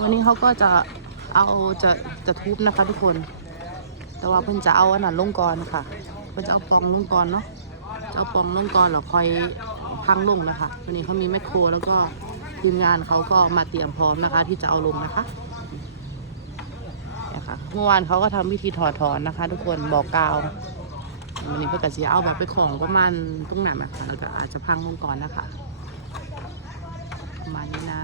วันนี้เขาก็จะเอาจะจะทุบนะคะทุกคน แต่ว่าเพิ่นจะเอาอันนั้นลงก่อนค่ะเพิ่นจะเอาปองลงก่อนเนาะจะเอาปองลงก่อนแล้วค่อยพังลงนะคะวันนี้เขามีแมคโครแล้วก็ทีมงานเขาก็มาเตรียมพร้อมนะคะ ที่จะเอาลงนะคะนี่ยค่ะเมื่อวานเขาก็ทำวิธีถอดถอนนะคะ ทุกคนบอกกาววันนี้เพื่อนก็จะเอาแบบไปของประมาณตรงนั้นนะคะแล้วก็อาจจะพังลงก่อนนะคะประมาณนี้นะ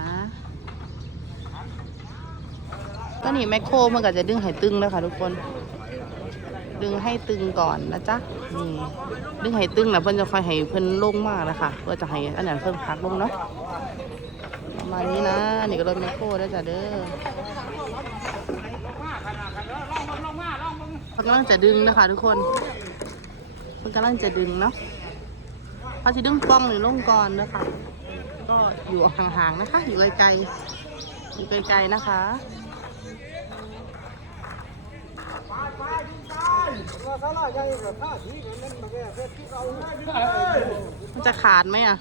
ก็นี่แมคโครมันก็จะดึงให้ตึงแล้วค่ะทุกคน ดึงให้ตึงก่อนนะจ๊ะนี่ดึงให้ตึงแล้วเพิ่อนจะคอยให้เพิ่อนลงมากนะคะเพื่อจะให้อันนั้นเพิ่มพักลงเนาะประมาณนี้นะนี่ก็รถแมคโครได้วจ้ะเด้อเพิ่นกำลังจะดึงนะคะทุกคนเพิ่นกำลังจะดึงเนาะเขาจะดึงป้องหรือลงก่อนนะคะ ก็อยู่ห่างๆนะคะ อยู่ไกลๆอยู่ไกลๆนะคะ มันจะขาดไหมอะ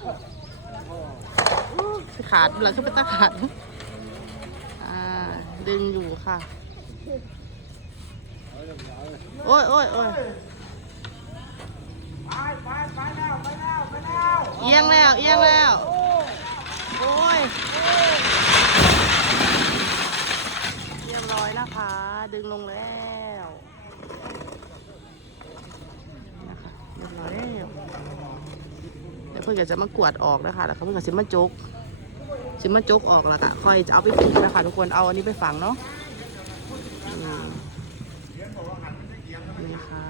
ขาดเหรอคือเป็นตะขาดอ่าดึงอยู่ค่ะ โอ้ยโอ้ยโอ้ยเอียงแล้ว เอียงแล้ว โอ้ยเรียบร้อยนะคะ ดึงลงแล้วนะคะเรียบร้อยแล้วเดี๋ยวเพื่อนก็จะมากวดออกนะคะแล้วเขาเพื่อนก็จะมาจกจะมาจกออกแล้วก็ค่อยจะเอาไปฝังนะคะทุกคนเอาอันนี้ไปฝังเนาะนี่ค่ะ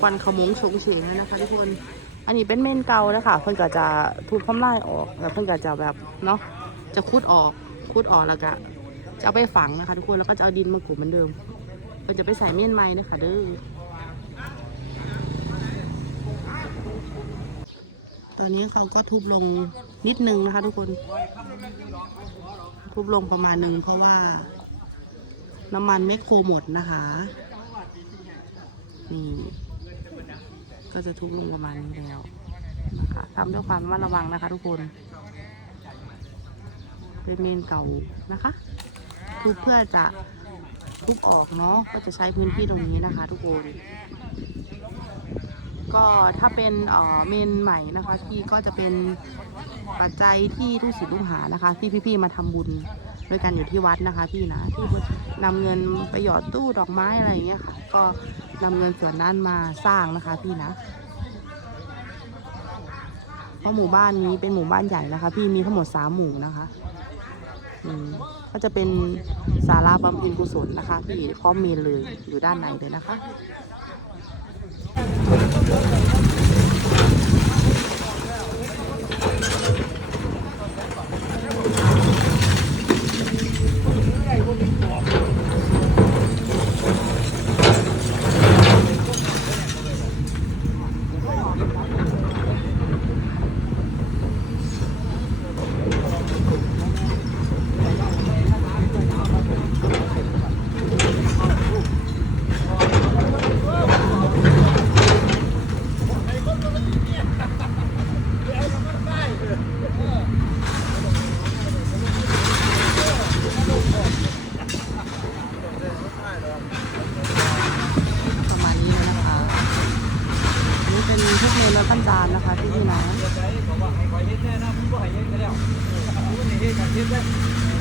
ควันขโมงชงเฉงเลยนะคะทุกคนอันนี้เป็นเม่นเก่าแล้วค่ะเพื่อนก็จะทุบคำลายออกแล้วเพื่อนก็จะแบบเนาะ จะคุดออกคุดออกแล้วก็จะเอาไปฝังนะคะทุกคนแล้วก็จะเอาดินมากลุ่มเหมือนเดิมเพื่อนจะไปใส่เม่นไม้นะคะเด้อตอนนี้เขาก็ทุบลงนิดนึงนะคะ ทุกคน ทุบลงประมาณหนึ่งเพราะว่า น้ำมันไม่โครหมดนะคะนี่ก็จะทุบลงประมาณนี้แล้วนะคะทำด้วยความระมัดระวังนะคะ ทุกคน เป็นเมนเก่านะคะ ทุบเพื่อจะทุบออกเนาะก็จะใช้พื้นที่ตรงนี้นะคะ ทุกคนก็ถ้าเป็นเมนใหม่นะคะที่ก็จะเป็นปัจจัยที่ทุกศิษย์ลูกหานะคะ ที่พี่ๆมาทำบุญด้วยกันอยู่ที่วัดนะคะพี่นะที่นำเงินไปหยอดตู้ดอกไม้อะไรอย่างเงี้ยค่ะ ก็นำเงินส่วนนั้นมาสร้างนะคะ พี่นะเพราะหมู่บ้านนี้เป็นหมู่บ้านใหญ่นะคะ พี่มีทั้งหมดสามหมู่นะคะ ก็จะเป็นศาลาบำเพ็ญกุศลนะคะพี่พร้อมเมนเลยอยู่ด้านในเลยนะคะ tiếp đấy.